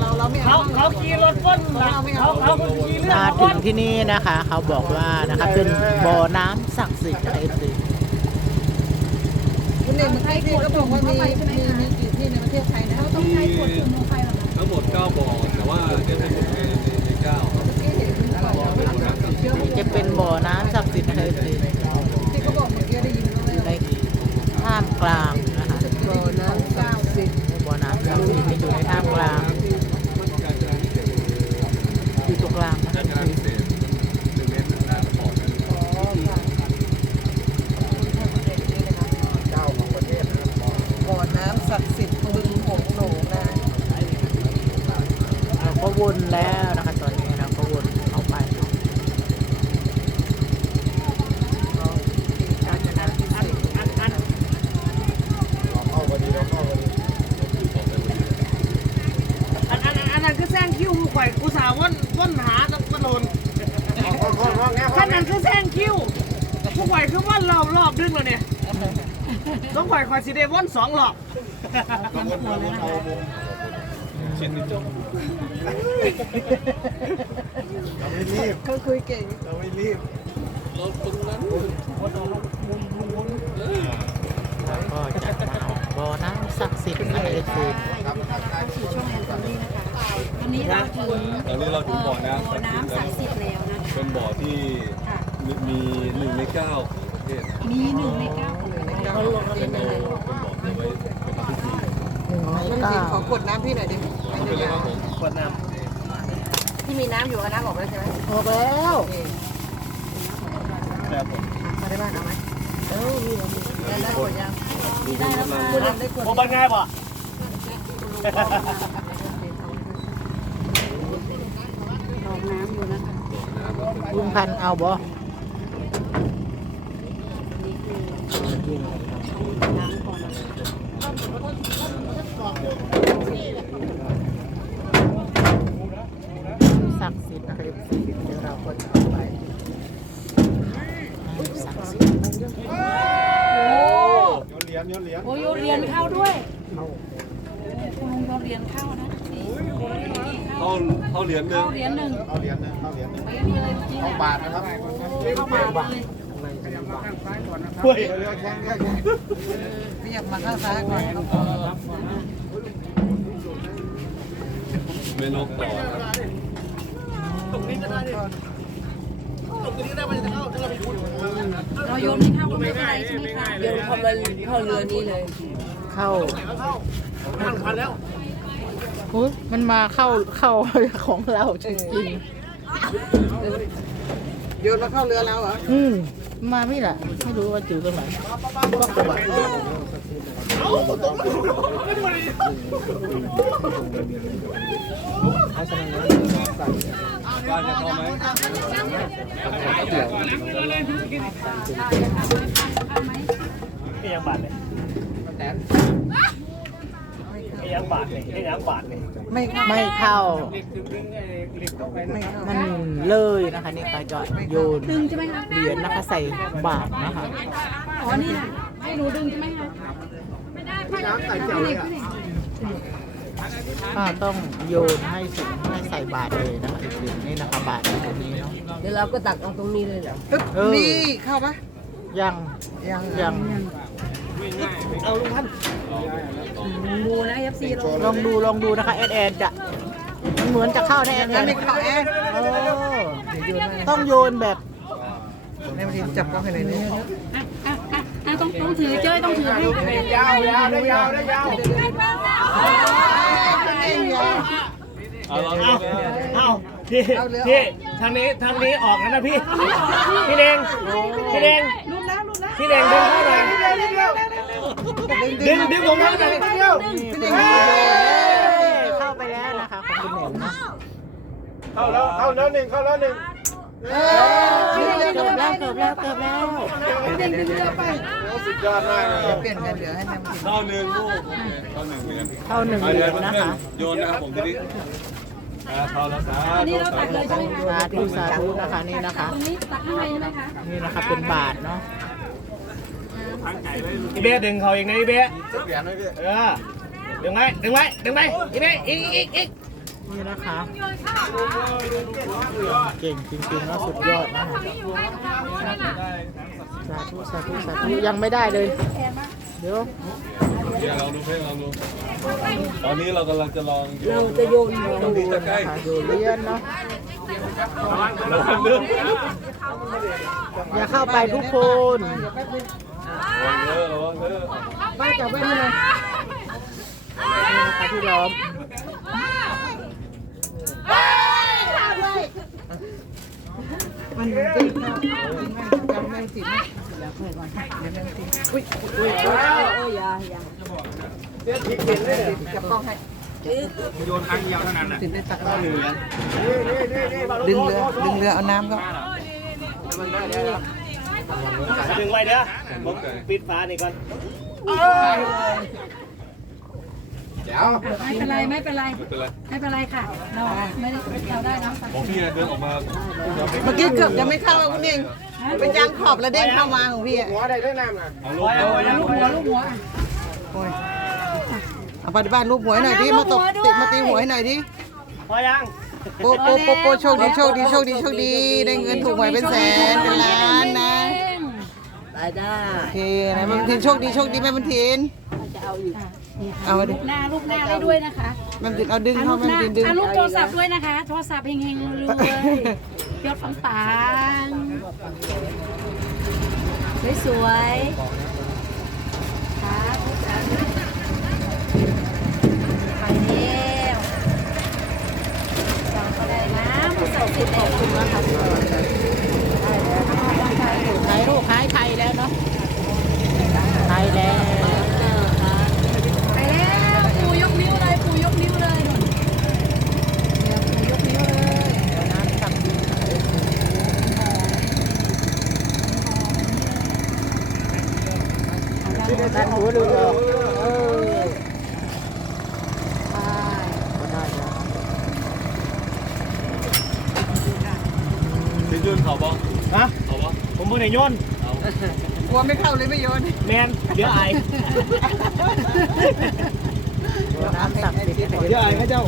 เราเราไม่เขาเอาเขาขี่รถก้นหลังเขาเขาขี่เรือมาก้ถึนงที่นี่นะคะ เขาบอกว่านะคะเป็นบ่อน้ำศักดิ์สิทธิ์นะคะเอฟซีคุณเอกมันใกล้ที่ก็บอกว่ามีมีมีกี่ที่ในประเทศไทยนะต้องใช้ขวดจุ่มลงไปเหรอคะทั้งหมด9บ่อแต่ว่าเนี่ยเป็นหนึ่งในในเก้าครับจะเป็นบ่อน้ำศักดิ์สิทธิ์นะคะเอฟซี ที่เขาบอกเมื่อกี้ได้ยินว่า อยู่ในท่ามกลางนะคะ บ่อน้ำเก้าสิบ บ่อน้ำศักดิ์สิทธิ์ที่อยู่ในท่ามกลางอยู่ตรง กลางนะจัคะดการพิเศษหนึ่งเมตรหน้าบ่อนั้นบ่อน้ำศักดิ์สิทธิ์บึงโขงโหนงนะ เราก็วนแล้วนะคะตอนนี้เราก็วนเข้าไป การจนาพิเศษ อันอันอันอันนั้นคือแซงคิวกูข่อยกูสาวว่นว่นหาตะกระโดนขั้นนั้นคือแซงคิวกู ข่อยคือว่นรอบรอบดึงแล้วเนี่ยต้องข่อยข่อยสิเดว่นสองรอบชิ้นนี้จบเขาคุยเก่งเราตรงนั้นเราก็จะมาเอาบ่อน้ำศักดิ์สิทธิ์นะคะเอฟซีสู่ช่องแอนตอรี่นะคะวันนี้เราถึงตอนนี้เราถึงบ่อน้ำบ่อน้ำศักดิ์สิทธิ์แล้วนะคะเป็นบ่อที่ค่ะ มีมีหนึ่งในเก้าของประเทศมีหนึ่งในเก้าของประเทศเขาลงทะเบียนได้เลยเป็นบ่อที่ไว้เป็นทำพิธีหนึ่งในมันเก้าจริงขอกดน้ำพี่หน่อยดิเป็นเลยครับผมขวดน้ที่มีน้ำอยู่เอาน้ำออกไปแล้วใช่ไหมออกแล้วแบบผมมาได้บ้านเอาไหมเออมีได้แล้วกดยังมีได้แล้วค่ะกดยังได้กดำผมเป็นไงบ่ลองน้ำอยู่นะคะลุงพันธุ์เอาบ่ นี่คือน้ำก่อนนะคะ ศักดิ์สิทธิ์นะคะเอฟซีเดี๋ยวเราก็จะเอาไปศักดิ์สิทธิ์โอ้ยโยนเหรียญเข้าด้วยคุณลุงเราเหรียญเข้านะเข้าเข้าเหรียญหนึ่งเข้าเหรียญหนึ่งเอาเหรียญหนึงเอาเหรียญหนึงไม่มีเลยจริงเอาอะบาทนะครับเข้ามาเลย ห้วยเรียกมาข้างซ้ายก่อนไม่นกต่อตรงนี้ก็ได้ดิตรงนี้ก็ได้มันจะเข้าถ้าเราไปดเราโยนไม่เข้าก็ไม่ได้ใช่ไหมคะโยนพอมันเข้าเรือนี้เลย เข้ามันพันแล้วมันมาเข้าเข้าของเราจริงจริงโยนมาเข้าเรือแล้วเหรอ อืม มาไม่ละไม่รู้ว่าอยู่ตรงไหนบ้านจะเข้าไหมไอ้ยังบาทเลย ยังบาทเลยไอ้ยังบาทเลยไม่เข้าไม่เข้าไม่เข้า มันเลยนะคะนี่ก็จะโยนดึงใช่ไหมคะเหรียญนะคะใส่บาทนะคะอ๋อนี่นะให้หนูดึงใช่ไหมคะไม่ได้ไม่ได้ไม่ได้ไม่ได้ก็ต้องโยนให้ถึงให้ใส่บาทเลยนะคะอีกเหรียญนี่นะคะบาทตรงนี้เนาะเดี๋ยวเราก็ตักเอาตรงนี้เลยเหรอปึ๊บเออนี่เข้าปะยังยังยัง เอาลุงพันดูนะ FC ลงลองดูลองดูนะคะแอนแอนจะมันเหมือนจะเข้าในแอนแอยังนไม่เข้าแอนเออเดี๋ยวโยนมาต้องโยนแบบในบางทีจับกล้องให้หน่อยนี่อะอะอะอะต้องต้องถือเจ้ยต้องถือให้ยาวยาวได้ยาวได้ยาวเอาเราเอาเอาพี่พี่ทางนี้ทางนี้ออกแล้วนะพี่พี่เดงพี่เดงรุดแล้วรุดแล้วพี่เดงดึงเข้าหน่อย ดึงดึงผมเข้าหน่อยเข้าไปแล้วนะคะของคุณเหน่งนะเข้าแล้วเข้าแล้วหนึ่งเข้าแล้วหนึ่งเกือบแล้วเกือบแล้วเกือบแล้วเด็กดึงเรือไปสุดยอดมากเลยเปลี่ยนกันเดี๋ยวให้แม่มาเข้าหนึ่งลูกเข้าหนึ่งเหมือนกันเข้าหนึ่งเหรียญนะคะโยนนะครับผมทีนี้อ่าเข้าแล้วสาอันนี้ธุเราตักเลยใช่ไหมคะสาธุสาธุนะคะนี่นะคะตรงนี้ตักข้างในใช่ไหมคะนี่นะคะเป็นบาทเนาะ อีเบ้ดึงเขาเองนะอีเบ้เหรียญไหมพี่เออดึงไว้ดึงไว้ดึงไว้อีเบ้อีกอีกอีกนี่นะคะเก่งจริงๆแล้วสุดยอดนะคะสาธุสาธุสาธุยังไม่ได้เลย เดี๋ยวเดี๋ยวเราดูเพลงเราดูตอนนี้เรากำลังจะลองเราจะโยนตรงนี้จะใกล้ค่ะเลี้ยนเนาะอย่าเข้าไปทุกคน ระวังเด้อระวังเด้อป้าจับไว้นี่เลยนี่นะคะที่ล้อมมันติดนะจำแม่งติดนะเดี๋ยวเพื่อนก่อนเดี๋ยวแม่งติดอุ้ยอุ้ยอุ้ยโอ้ยอย่าอย่าจับกล้องให้โยนครั้งเดียวเท่านั้นน่ะติดได้ตักได้เลยดึงเรือดึงเรือเอาน้ำก็ดึ งไว้เด้อผมปิดฝานี่ก่อนเดี๋ยวไม่เป็นไรไม่เป็นไรไม่เป็นไรไม่เป็นไรค่ะเราไม่ได้เราได้น้ำของพี่เดินออกมาเมื่อกี้เกือบจะไม่เข้าคุณเองไปยางขอบแล้วเด้งเข้ามาของพี่หัวได้ด้วยน้ำนะลูกหัวลูกหัวเอาไปที่บ้านรูปหัวหน่อยดิมาตบติมาตีหัวให้หน่อยดิพอยังโปโปโปโปโชคดีโชคดีโชคดีโชคดีได้เงินถูกหวยเป็นแสนเป็นล้านนะ ได้ได้โอเคนะแม่บุญทินโชคดีโชคดีแม่บุญทินจะเอาอีกเอามาดิหน้าลูกหน้าได้ด้วยนะคะแม่บุญทินเอาดึงถ่ายเข้ารูปแม่หบุน้าญทินดึงถ่ายรูปโทรศัพท์ด้วยนะคะ โทรศัพท์เฮงๆรวยยอดปังปังสวยๆค่ะไปแล้วเราก็ได้นะผู้ศักดิ์สิทธิ์ขอบคุณนะคะ ขายลูกขายไข่แล้วเนาะไข่แล้ว ไปแล้วปูยกนิ้วเลยปูยกนิ้วเลยนุ่นเดี๋ยวปูยกนิ้วเลย น้ำตักดินดันหัวดูออกเออก็ได้แล้ว ที่ยื่นเขาบอกฮะเขาบอกผมมือไหนโยนเอากลัวไม่เข้าเลยไม่โยนแมนเดี๋ยวอายน้ำตักดินเดี๋ยวอายพระเจ้า